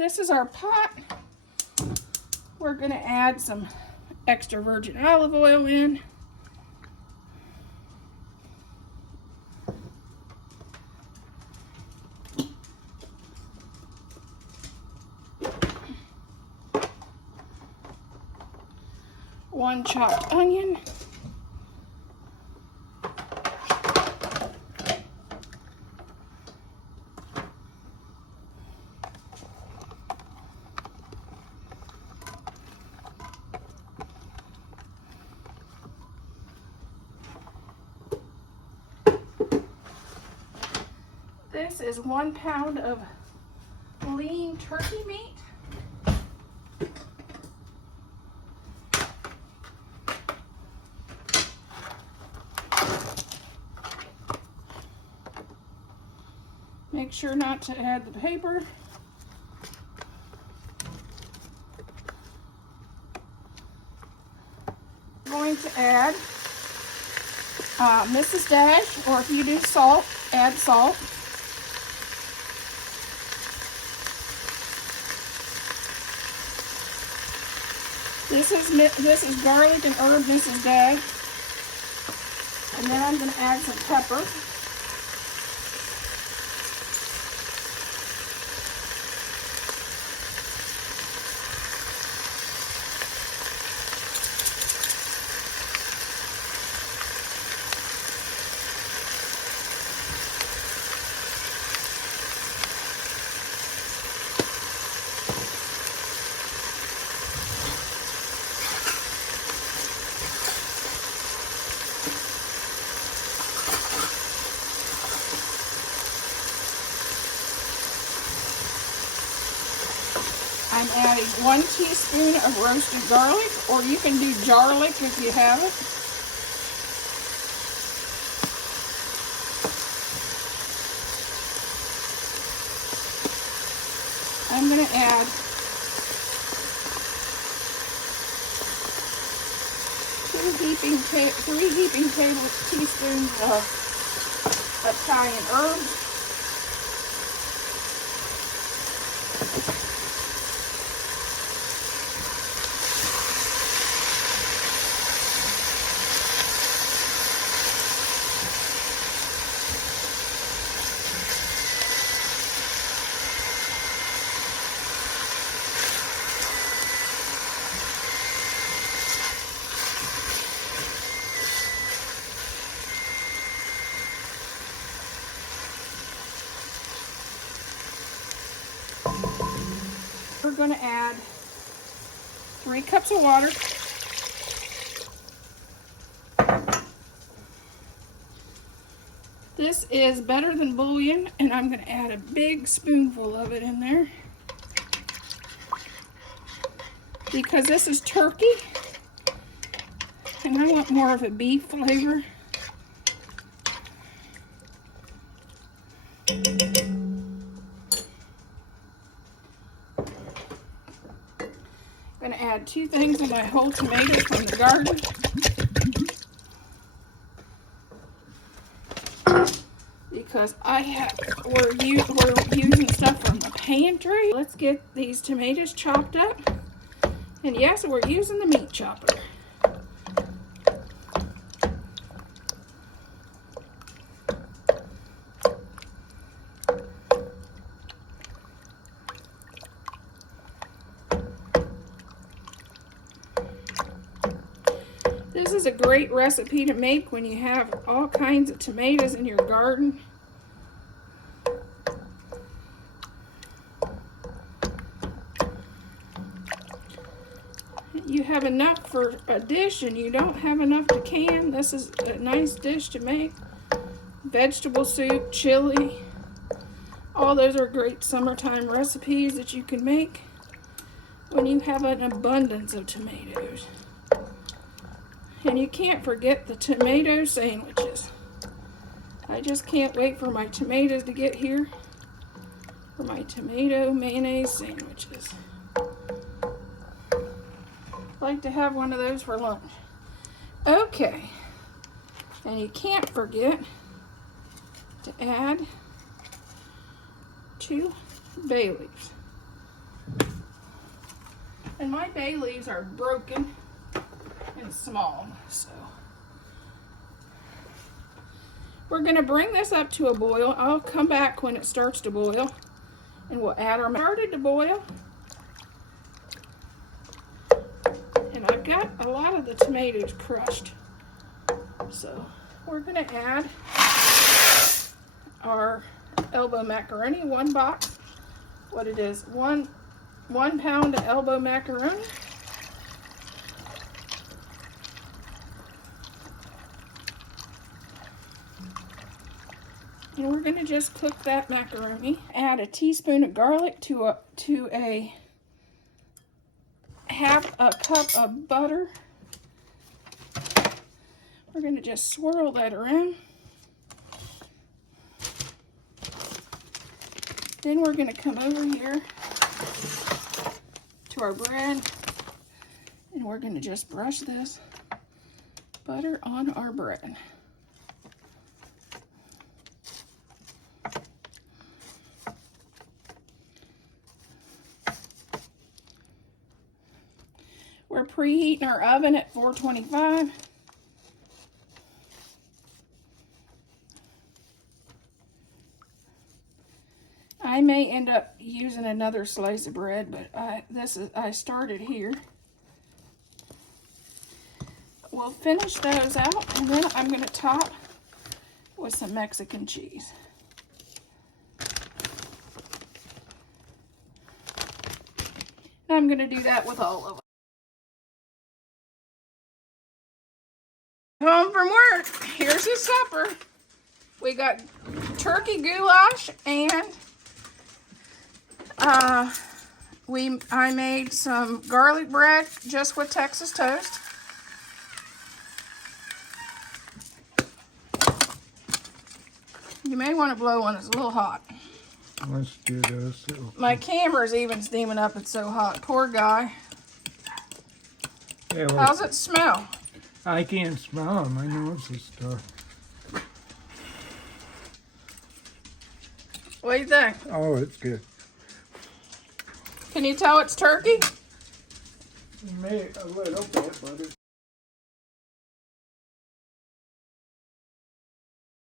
This is our pot. We're going to add some extra virgin olive oil in. One chopped onion. This is 1 pound of lean turkey meat. Make sure not to add the paper. I'm going to add Mrs. Dash, or if you do salt, add salt. This is garlic and herb Mrs. Dash. And then I'm going to add some pepper. I'm adding 1 teaspoon of roasted garlic, or you can do garlic if you have it. I'm going to add 3 heaping tablespoons of Italian herbs. We're going to add 3 cups of water. This is better than bouillon, and I'm going to add a big spoonful of it in there. Because this is turkey, and I want more of a beef flavor. I'm going to add 2 things of my whole tomatoes from the garden. Because we're using stuff from the pantry. Let's get these tomatoes chopped up. And yes, we're using the meat chopper. This is a great recipe to make when you have all kinds of tomatoes in your garden. You have enough for a dish and you don't have enough to can. This is a nice dish to make. Vegetable soup, chili, all those are great summertime recipes that you can make when you have an abundance of tomatoes. And you can't forget the tomato sandwiches. I just can't wait for my tomatoes to get here for my tomato mayonnaise sandwiches. Like to have one of those for lunch. Okay, and you can't forget to add 2 bay leaves. And my bay leaves are broken and small, so we're gonna bring this up to a boil. I'll come back when it starts to boil and we'll add our started to boil. And I've got a lot of the tomatoes crushed. So we're gonna add our elbow macaroni, 1 box. What it is, one pound of elbow macaroni. And we're gonna just cook that macaroni. Add a teaspoon of garlic to a half a cup of butter. We're gonna just swirl that around. Then we're gonna come over here to our bread and we're gonna just brush this butter on our bread. We're preheating our oven at 425. I may end up using another slice of bread, but I started here. We'll finish those out, and then I'm going to top with some Mexican cheese. And I'm going to do that with all of them. Home from work. Here's his supper. We got turkey goulash and I made some garlic bread just with Texas toast. You may want to blow one. It's a little hot. Let's do this. My camera's even steaming up. It's so hot. Poor guy. Yeah, well, how's it smell? I can't smell it. My nose is stuck. What do you think? Oh, it's good. Can you tell it's turkey? Maybe a little bit, but it's